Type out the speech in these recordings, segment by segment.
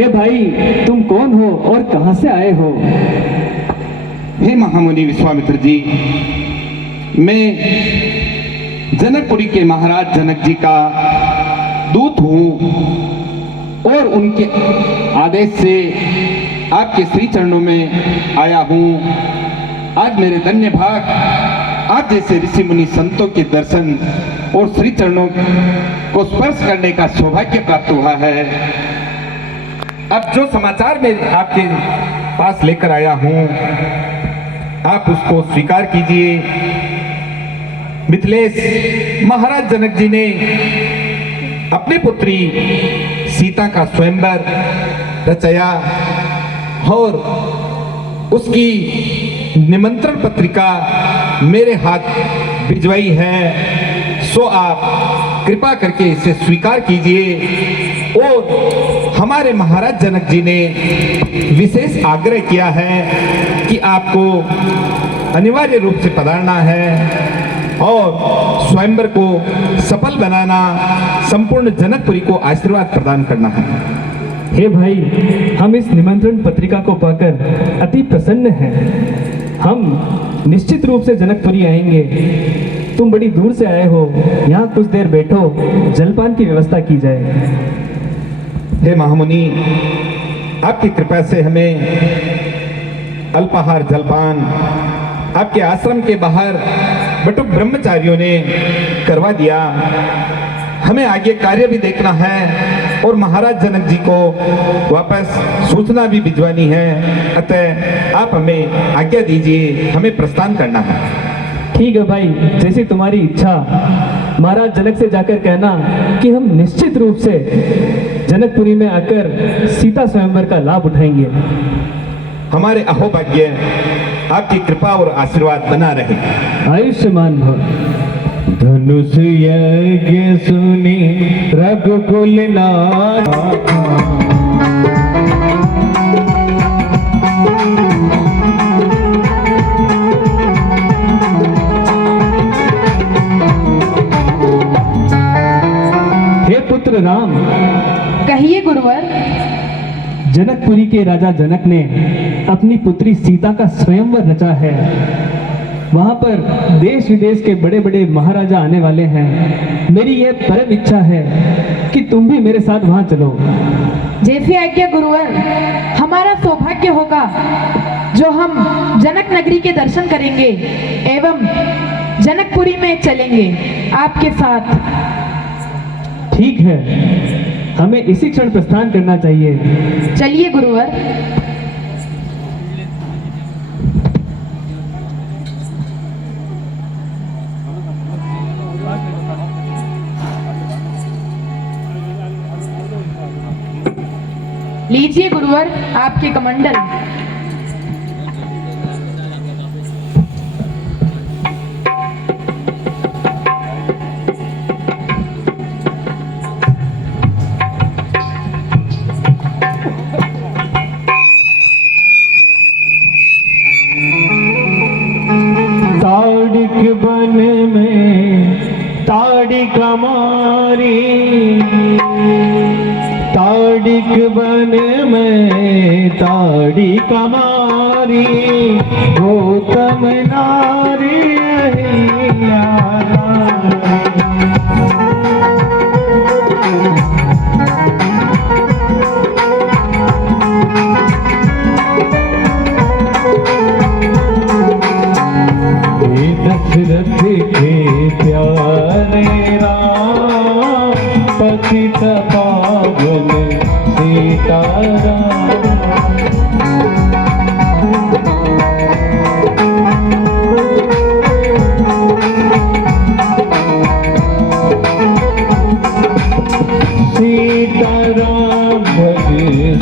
हे भाई, तुम कौन हो और कहां से आए हो? हे महामुनि विश्वामित्र जी, मैं जनकपुरी के महाराज जनक जी का दूत हूँ और उनके आदेश से आपके श्री चरणों में आया हूँ। आज मेरे धन्य भाग आप जैसे ऋषि मुनि संतों के दर्शन और श्री चरणों को स्पर्श करने का सौभाग्य प्राप्त हुआ है। अब जो समाचार मैं आपके पास लेकर आया हूँ, आप उसको स्वीकार कीजिए। मिथिलेश महाराज जनक जी ने अपनी पुत्री सीता का स्वयंवर रचाया और उसकी निमंत्रण पत्रिका मेरे हाथ भिजवाई है। सो आप कृपा करके इसे स्वीकार कीजिए। और हमारे महाराज जनक जी ने विशेष आग्रह किया है कि आपको अनिवार्य रूप से पधारना है और स्वयंवर को सफल बनाना, संपूर्ण जनकपुरी को आशीर्वाद प्रदान करना है। हे भाई, हम इस निमंत्रण पत्रिका को पाकर अति प्रसन्न हैं। हम निश्चित रूप से जनकपुरी आएंगे। तुम बड़ी दूर से आए हो, यहाँ कुछ देर बैठो, जलपान की व्यवस्था की जाए। हे महामुनि, आपकी कृपा से हमें अल्पाहार जलपान आपके आश्रम के बाहर बटुक ब्रह्मचारियों ने करवा दिया। हमें आगे कार्य भी देखना है और महाराज जनक जी को वापस सूचना भी भिजवानी है। अतः आप हमें आज्ञा दीजिए, हमें प्रस्थान करना है। ठीक है भाई, जैसी तुम्हारी इच्छा। महाराज जनक से जाकर कहना कि हम निश्चित रूप से जनकपुरी में आकर सीता स्वयंवर का लाभ उठाएंगे। हमारे अहोभाग्य आपकी कृपा और आशीर्वाद बना रहे। आयुष्मान भव। धनुष यज्ञ सुनी रघुकुल नाथ, हे पुत्र राम। कहिए गुरुवर। जनकपुरी के राजा जनक ने अपनी पुत्री सीता का स्वयंवर रचा है। वहां पर देश विदेश के बड़े बड़े महाराजा आने वाले हैं। मेरी यह परम इच्छा है कि तुम भी मेरे साथ वहां चलो। जैसी आज्ञा गुरुवर। हमारा सौभाग्य होगा जो हम जनक नगरी के दर्शन करेंगे एवं जनकपुरी में चलेंगे आपके साथ। ठीक है, हमें इसी क्षण प्रस्थान करना चाहिए। चलिए गुरुवर। लीजिए गुरुवर आपके कमंडल। ताड़िक बन में ताड़िक मारी, ताड़िक बन में ताड़िक मारी, गौतम नारी दशरथ के प्यारे राम, पतित पावन सीताराम। सीताराम भज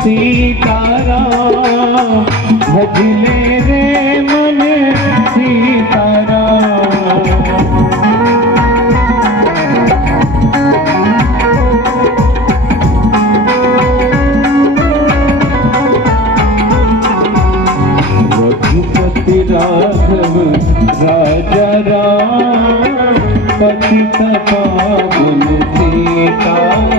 सीताराम, भजले रे मन सीताराम। रघुपति राघव राजा राम, पतित पावन सीताराम।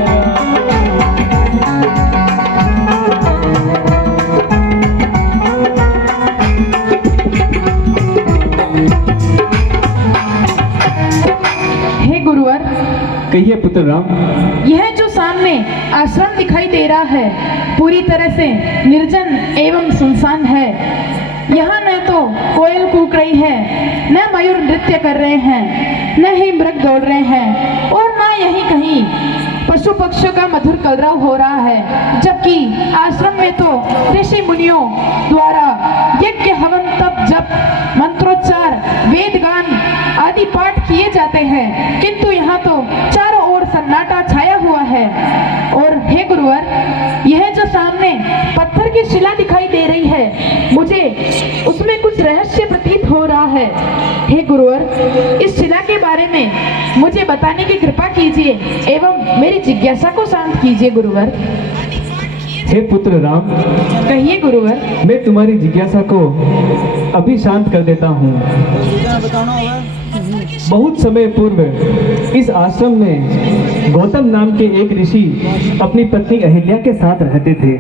पुत्र राम। यह जो सामने आश्रम दिखाई दे रहा है पूरी तरह से निर्जन एवं सुनसान है। यहाँ न तो कोयल कूक रही है, न मयूर नृत्य कर रहे हैं, न ही मृग दौड़ रहे हैं और न यहीं कहीं पशु पक्षियों का मधुर कलरव हो रहा है। जबकि आश्रम में तो ऋषि मुनियों द्वारा यज्ञ हवन तप जप मंत्रोच्चार वेद गान आदि पाठ किए जाते हैं, किंतु यहाँ तो चारों ओर सन्नाटा छाया हुआ है। और हे गुरुवर, यह जो सामने पत्थर की शिला दिखाई दे रही है, मुझे उसमें कुछ रहस्य प्रतीत हो रहा है। हे गुरुवर, इस शिला के बारे में मुझे बताने की कृपा कीजिए एवं मेरी जिज्ञासा को शांत कीजिए गुरुवर। हे पुत्र राम, कहिए गुरुवर। मैं तुम्हारी जिज्ञासा को अभी शांत कर देता हूँ। बहुत समय पूर्व इस आश्रम में गौतम नाम के एक ऋषि अपनी पत्नी अहिल्या के साथ रहते थे।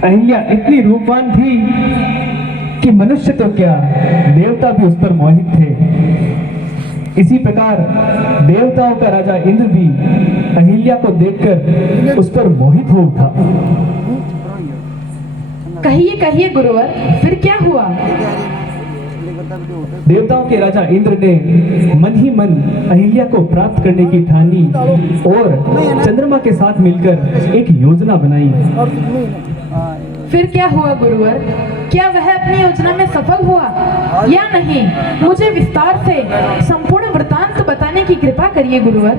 अहिल्या इतनी रूपवान थी कि मनुष्य तो क्या, देवता भी उस पर मोहित थे। इसी प्रकार देवताओं का राजा इंद्र भी अहिल्या को देखकर उस पर मोहित हो उठा। कहिए कहिए गुरुवर, फिर क्या हुआ? देवताओं के राजा इंद्र ने मन ही मन अहिल्या को प्राप्त करने की ठानी और चंद्रमा के साथ मिलकर एक योजना बनाई। फिर क्या हुआ गुरुवर? क्या वह अपनी योजना में सफल हुआ या नहीं? मुझे विस्तार से संपूर्ण वृतांत बताने की कृपा करिए गुरुवर।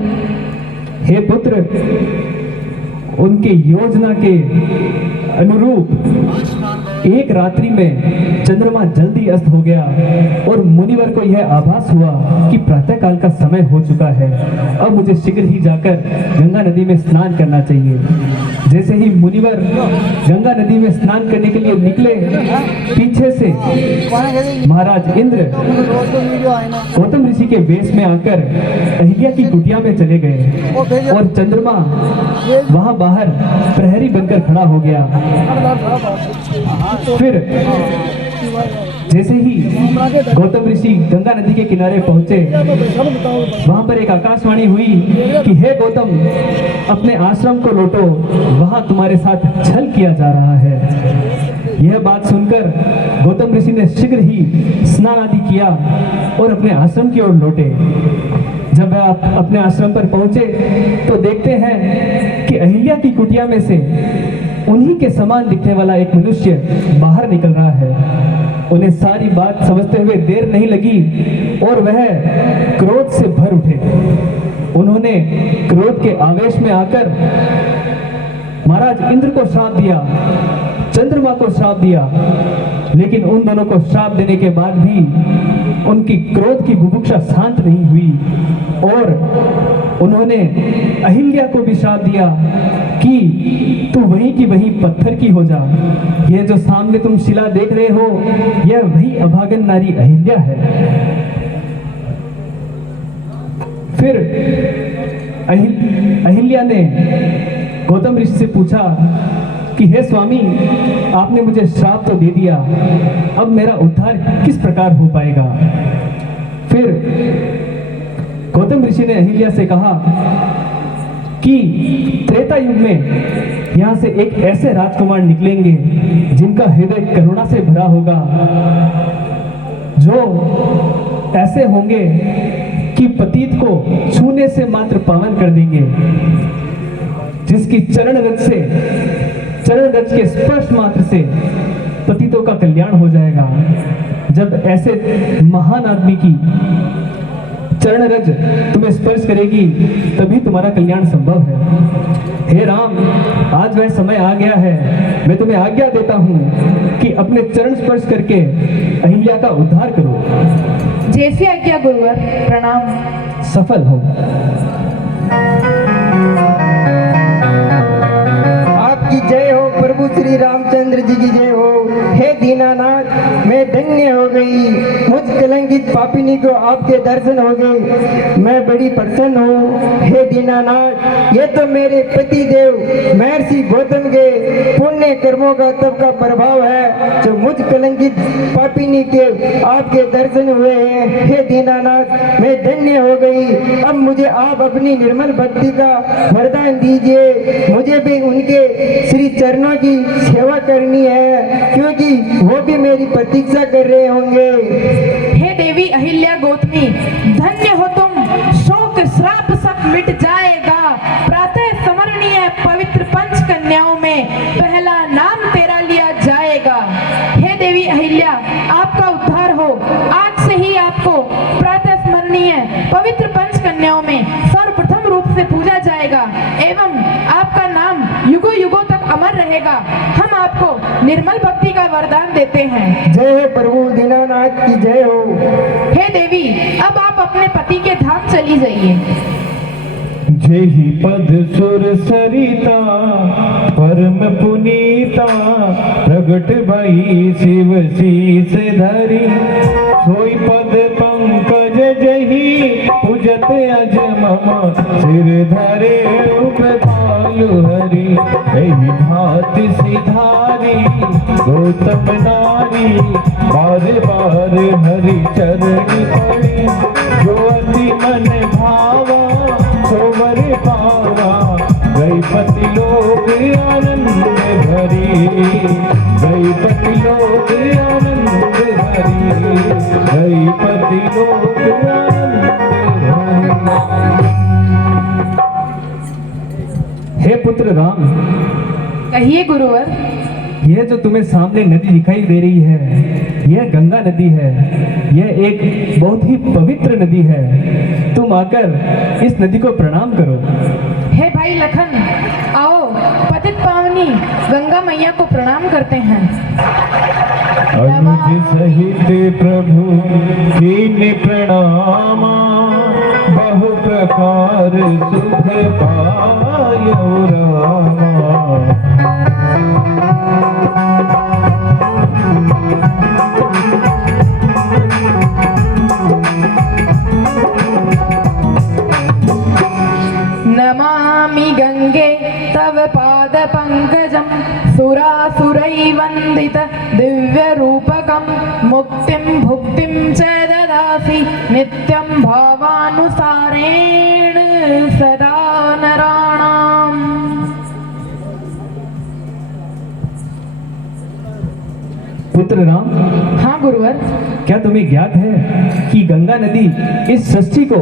हे पुत्र, उनके योजना के अनुरूप एक रात्रि में चंद्रमा जल्दी अस्त हो गया और मुनिवर को यह आभास हुआ कि प्रातः काल का समय हो चुका है। अब मुझे शीघ्र ही जाकर गंगा नदी में स्नान करना चाहिए। जैसे ही मुनिवर गंगा नदी में स्नान करने के लिए निकले, पीछे से महाराज इंद्र गौतम ऋषि के वेश में आकर अहिल्या की कुटिया में चले गए और चंद्रमा वहां बाहर प्रहरी बनकर खड़ा हो गया। फिर जैसे ही गौतम ऋषि गंगा नदी के किनारे पहुंचे, वहां पर एक आकाशवाणी हुई कि हे गौतम, अपने आश्रम को लौटो, वहां तुम्हारे साथ छल किया जा रहा है। यह बात सुनकर गौतम ऋषि ने शीघ्र ही स्नान आदि किया और अपने आश्रम की ओर लौटे। जब आप अपने आश्रम पर पहुंचे तो देखते हैं कि अहिल्या की कुटिया में से उन्हीं के समान दिखने वाला एक मनुष्य बाहर निकल रहा है। उन्हें सारी बात समझते हुए देर नहीं लगी और वह क्रोध से भर उठे। उन्होंने क्रोध के आवेश में आकर महाराज इंद्र को श्राप दिया, चंद्रमा को श्राप दिया, लेकिन उन दोनों को श्राप देने के बाद भी उनकी क्रोध की बुभुक्षा शांत नहीं हुई और उन्होंने अहिल्या को भी श्राप दिया कि तू वहीं की वहीं पत्थर की हो जा। यह जो सामने तुम शिला देख रहे हो, यह वही अभागन नारी अहिल्या है। फिर अहिल्या ने गौतम ऋषि से पूछा कि हे स्वामी, आपने मुझे श्राप तो दे दिया, अब मेरा उद्धार किस प्रकार हो पाएगा? फिर गौतम ऋषि ने अहिल्या से कहा कि त्रेता युग में यहाँ से एक ऐसे राजकुमार निकलेंगे जिनका हृदय करुणा से भरा होगा, जो ऐसे होंगे कि पतित को छूने से मात्र पावन कर देंगे, जिसकी चरण रज के स्पर्श मात्र से पतितों का कल्याण हो जाएगा। जब ऐसे महान आदमी की चरण रज तुम्हें स्पर्श करेगी तभी तुम्हारा कल्याण संभव है। हे राम, आज वह समय आ गया है। मैं तुम्हें आज्ञा देता हूँ कि अपने चरण स्पर्श करके अहिल्या का उद्धार करो। जैसी आज्ञा गुरुवर, प्रणाम। सफल हो। आपकी जय हो प्रभु श्री श्री रामचंद्र जी की जय हो। हे दीनानाथ, मैं धन्य हो गई, मुझ कलंकित पापिनी को आपके दर्शन हो गए, मैं बड़ी प्रसन्न हूँ। हे दीनानाथ, ये तो मेरे पति देव महर्षि गौतम के पुण्य कर्मों का तब का प्रभाव है जो मुझ कलंकित पापिनी के आपके दर्शन हुए हैं। हे दीनानाथ, मैं धन्य हो गई। अब मुझे आप अपनी निर्मल भक्ति का वरदान दीजिए, मुझे भी उनके श्री चरणों की सेवा करनी है, क्योंकि वो भी मेरी प्रतीक्षा कर रहे होंगे। हे देवी अहिल्या गौतमी, धन्य हो तुम, शोक श्राप सब मिट जाएगा। प्रातः स्मरणीय पवित्र पंच कन्याओं में पहला नाम तेरा लिया जाएगा। हे देवी अहिल्या, आपका उद्धार हो। आज से ही आपको प्रातः स्मरणीय पवित्र पंच कन्याओं में सर्वप्रथम रूप से पूजा जाएगा एवं आपका नाम युगों युगों तक अमर रहेगा। हम आपको निर्मल भक्ति का वरदान देते हैं। जय हो प्रभु दीनानाथ की जय हो। हे देवी, अब आप अपने पति के धाम चली जाइए। जेहि पद सुर सरिता परम पुनीता, प्रगट भई शिव शीस धरी, सोई पद पंकज जही पूजत अज मम सिर धरे कृपालु हरि। एहि भांति सिधारी गौतम नारी, बार बार हरि चरण पड़े, जो अति मन भावा सोवर पावा, गईपति लोग आनंद भरी, गईपति लोग आनंद भरी, गईपति लोग आनंद भरी। हे पुत्र राम, कहिए गुरुवर। यह जो तुम्हें सामने नदी दिखाई दे रही है, यह गंगा नदी है। यह एक बहुत ही पवित्र नदी है। तुम आकर इस नदी को प्रणाम करो। हे भाई लखन, आओ पतित पावनी गंगा मैया को प्रणाम करते हैं। अनुज सहित प्रभु कीन प्रणामा, बहु प्रकार सुख पायो रामा। नमामि गंगे तव पाद पंकजं, सुरासुरैर्वन्दित दिव्य रूपकं, मुक्तिं भुक्तिं च ददासि नित्यं भावानुसारेण सदा नराणाम्। पुत्र राम, हाँ गुरुवर। क्या तुम्हें ज्ञात है कि गंगा नदी इस सृष्टि को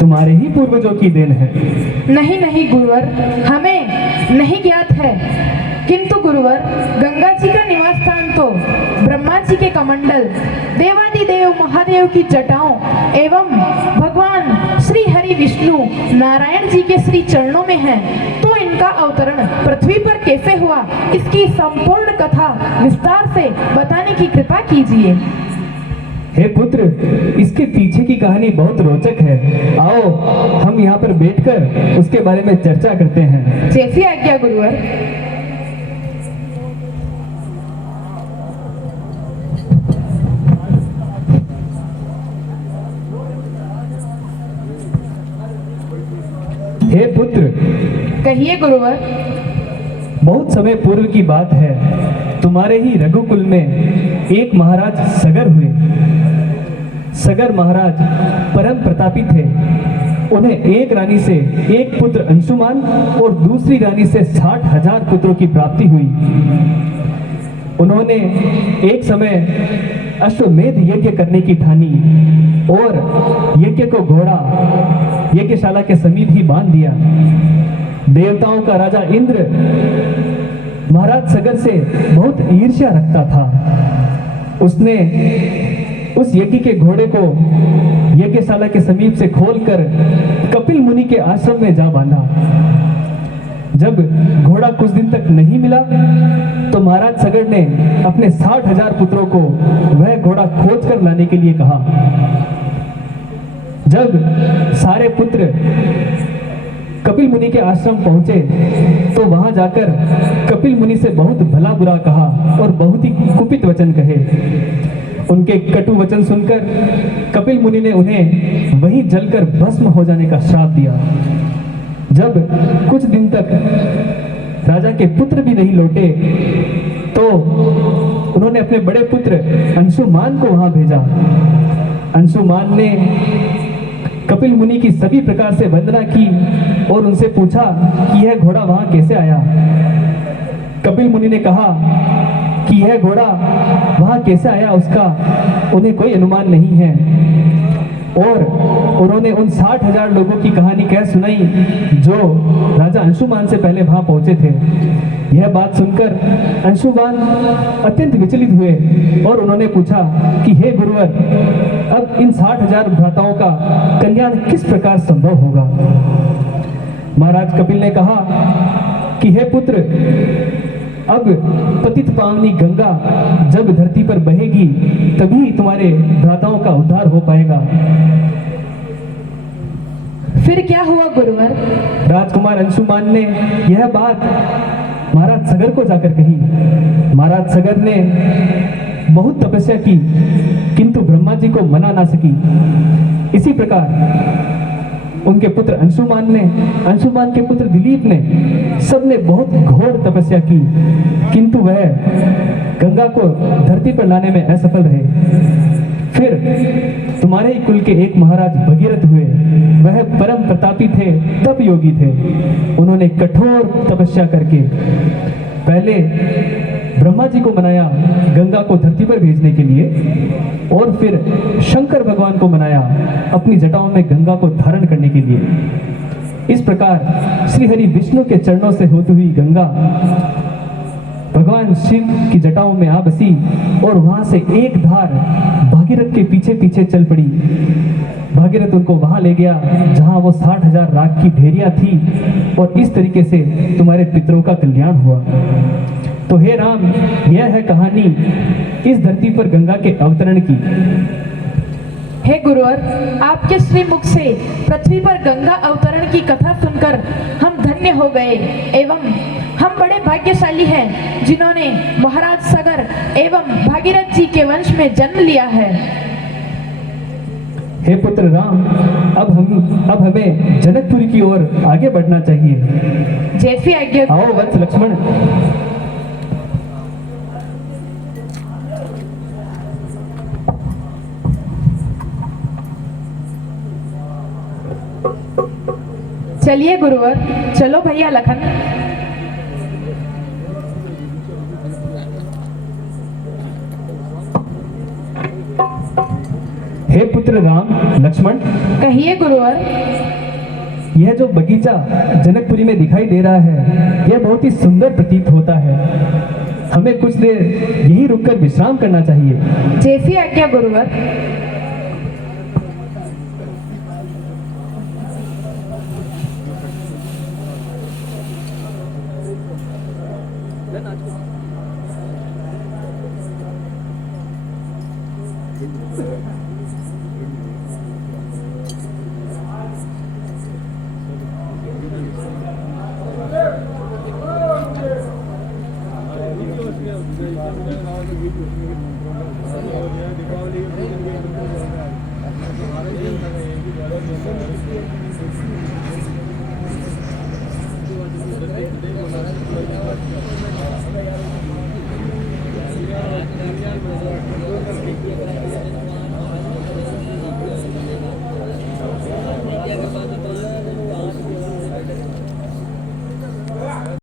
तुम्हारे ही पूर्वजों की देन है? नहीं नहीं गुरुवर, हमें नहीं ज्ञात है, किंतु गुरुवर गंगा जी का निवास स्थान तो ब्रह्मा जी के कमंडल, देवादिदेव महादेव की जटाओं एवं भगवान श्री हरि विष्णु नारायण जी के श्री चरणों में है। तो इनका अवतरण पृथ्वी पर कैसे हुआ, इसकी संपूर्ण कथा विस्तार से बताने की कृपा कीजिए। हे पुत्र, इसके पीछे की कहानी बहुत रोचक है। आओ हम यहाँ पर बैठकर उसके बारे में चर्चा करते हैं। जैसी आज्ञा गुरुवर। हे पुत्र, कहिए गुरुवर। बहुत समय पूर्व की बात है, तुम्हारे ही रघुकुल में एक महाराज सगर हुए। सगर महाराज परम प्रतापी थे। उन्हें एक रानी से एक पुत्र अंशुमान और दूसरी रानी से 60,000 पुत्रों की प्राप्ति हुई। उन्होंने एक समय अश्वमेध यज्ञ करने की ठानी और यज्ञ को घोड़ा यज्ञशाला के समीप ही बांध दिया। देवताओं का राजा इंद्र महाराज सगर से बहुत ईर्ष्या रखता था। उसने उस यज्ञ के घोड़े को यज्ञशाला के समीप से खोलकर कपिल मुनि के आश्रम में जा बांधा। जब घोड़ा कुछ दिन तक नहीं मिला तो महाराज सगर ने अपने 60,000 पुत्रों को वह घोड़ा खोज कर लाने के लिए कहा। जब सारे पुत्र कपिल मुनि के आश्रम पहुंचे तो वहां जाकर कपिल मुनि से बहुत भला बुरा कहा और बहुत ही कुपित वचन कहे। उनके कटु वचन सुनकर कपिल मुनि ने उन्हें वहीं जलकर भस्म हो जाने का श्राप दिया। जब कुछ दिन तक राजा के पुत्र भी नहीं लौटे तो उन्होंने अपने बड़े पुत्र अंशुमान को वहां भेजा। अंशुमान ने कपिल मुनि की सभी प्रकार से वंदना की और उनसे पूछा कि यह घोड़ा वहां कैसे आया। कपिल मुनि ने कहा कि यह घोड़ा वहां कैसे आया उसका उन्हें कोई अनुमान नहीं है, और उन्होंने उन 60,000 लोगों की कहानी कह सुनाई जो राजा अंशुमान से पहले वहां पहुंचे थे। यह बात सुनकर अंशुमान अत्यंत विचलित हुए और उन्होंने पूछा कि हे गुरुवर, अब इन 60,000 भ्राताओं का कल्याण किस प्रकार संभव होगा। महाराज कपिल ने कहा कि हे पुत्र, अब पतित पावनी गंगा जब धरती पर बहेगी तभी तुम्हारे भ्राताओं का उद्धार हो पाएगा। फिर क्या हुआ गुरुवर? राजकुमार अंशुमान ने यह बात महाराज सगर को जाकर कही। महाराज सगर ने बहुत तपस्या की किंतु ब्रह्मा जी को मना ना सकी। इसी प्रकार उनके पुत्र अंशुमान के पुत्र दिलीप ने सबने बहुत घोर तपस्या की किंतु वह गंगा को धरती पर लाने में असफल रहे। फिर तुम्हारे ही कुल के एक महाराज भगीरथ हुए। वह परम प्रतापी थे, तप योगी थे। उन्होंने कठोर तपस्या करके पहले ब्रह्मा जी को मनाया गंगा को धरती पर भेजने के लिए, और फिर शंकर भगवान को मनाया अपनी जटाओं में गंगा को धारण करने के लिए। इस प्रकार श्री हरि विष्णु के चरणों से होती हुई गंगा भगवान शिव की जटाओं में आ बसी और वहां से एक धार भागीरथ के पीछे पीछे चल पड़ी। भागीरथ उनको वहां ले गया जहां वो 60,000 राख की ढेरियां थी, और इस तरीके से तुम्हारे पितरों का कल्याण हुआ। तो हे राम, यह है कहानी इस धरती पर गंगा के अवतरण की। हे गुरुवर, आपके श्री मुख से पृथ्वी पर गंगा अवतरण की कथा सुनकर हम धन्य हो गए एवं हम बड़े भाग्यशाली हैं जिन्होंने महाराज सगर एवं भागीरथ जी के वंश में जन्म लिया है। हे पुत्र राम, अब हमें जनकपुरी की ओर आगे बढ़ना चाहिए। जैसी आज्ञा। आओ वत्स लक्ष्मण। चलिए गुरुवर, चलो भैया लखन। हे पुत्र राम लक्ष्मण, कहिए गुरुवर। यह जो बगीचा जनकपुरी में दिखाई दे रहा है यह बहुत ही सुंदर प्रतीत होता है। हमें कुछ देर यहीं रुककर विश्राम करना चाहिए। जैसी आज्ञा गुरुवर।